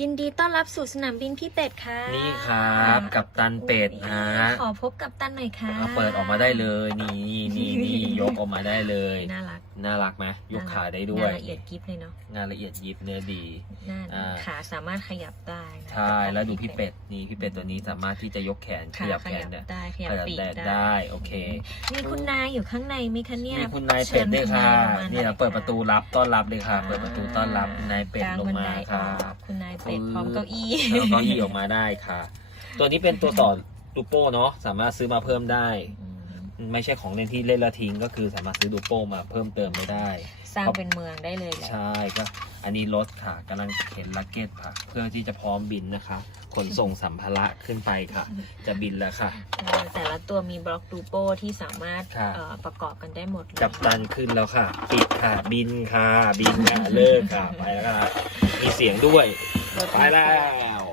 ยินดีต้อนรับสู่สนามบินพี่เป็ดค่ะนี่ครับกับตันเป็ดนะขอพบกับตันหน่อยค่ะเอาเปิดออกมาได้เลย นี่นี่นี่ยกออกมาได้เลย น่า รัก น่ารักไหมยกขาได้ด้วงายนละเอียดกิฟเลยเนาะ งานละเอียดยิบเนื้อดีหน้าอ่าขาสามารถขยับได้นะใช่ แล้วดูพี่เป็ดนี่พี่เป็ดตัวนี้สามารถที่จะยกแขนขขายับขแขยันบได้ได้ ขยับขยับปีกได้ได้ได้ โอเค มีคุณนายอยู่ข้างในไหมคะเนี่ยมีคุณนายเป็ดด้วยค่ะเชิญณายลงมานี่เราเปิดประตูรับต้อนรับเลยค่ะ เปิดประตูต้อนรับนายเป็ดกางลงบันมาไดค่ะออกคุณนายเป็ดพร้อมเก้าอี้แล้วก็อี้ออกมาได้ค่ะ ตัวนี้เป็นตัวต่อลูโป้เนาะ สามารถซื้อมาเพิ่มได้อืม ไม่ใช่ของเล่นที่เล่นและทิ้งก็คือสามารถซื้อดูโป้มาเพิ่มเติมไม่ได้ สร้างเป็นเมืองได้เลยแหละ ใช่ก็อันนี้รถค่ะกำลังเข็นลักเก็ตค่ะ เพื่อที่จะพร้อมบินนะคะ ขนส่งสัมภาระขึ้นไปค่ะ จะบินแล้วค่ะเออแต่ละตัวมีบล็อกดูโป้ที่สามารถค่ะ เอ่อประกอบกันได้หมดเลยกับตันขึ้นแล้วค่ะ ปิดค่ะบินค่ะบินค่ะเลิกค่ะไปแล้วค่ะมีเสียงด้วยไปแล้ว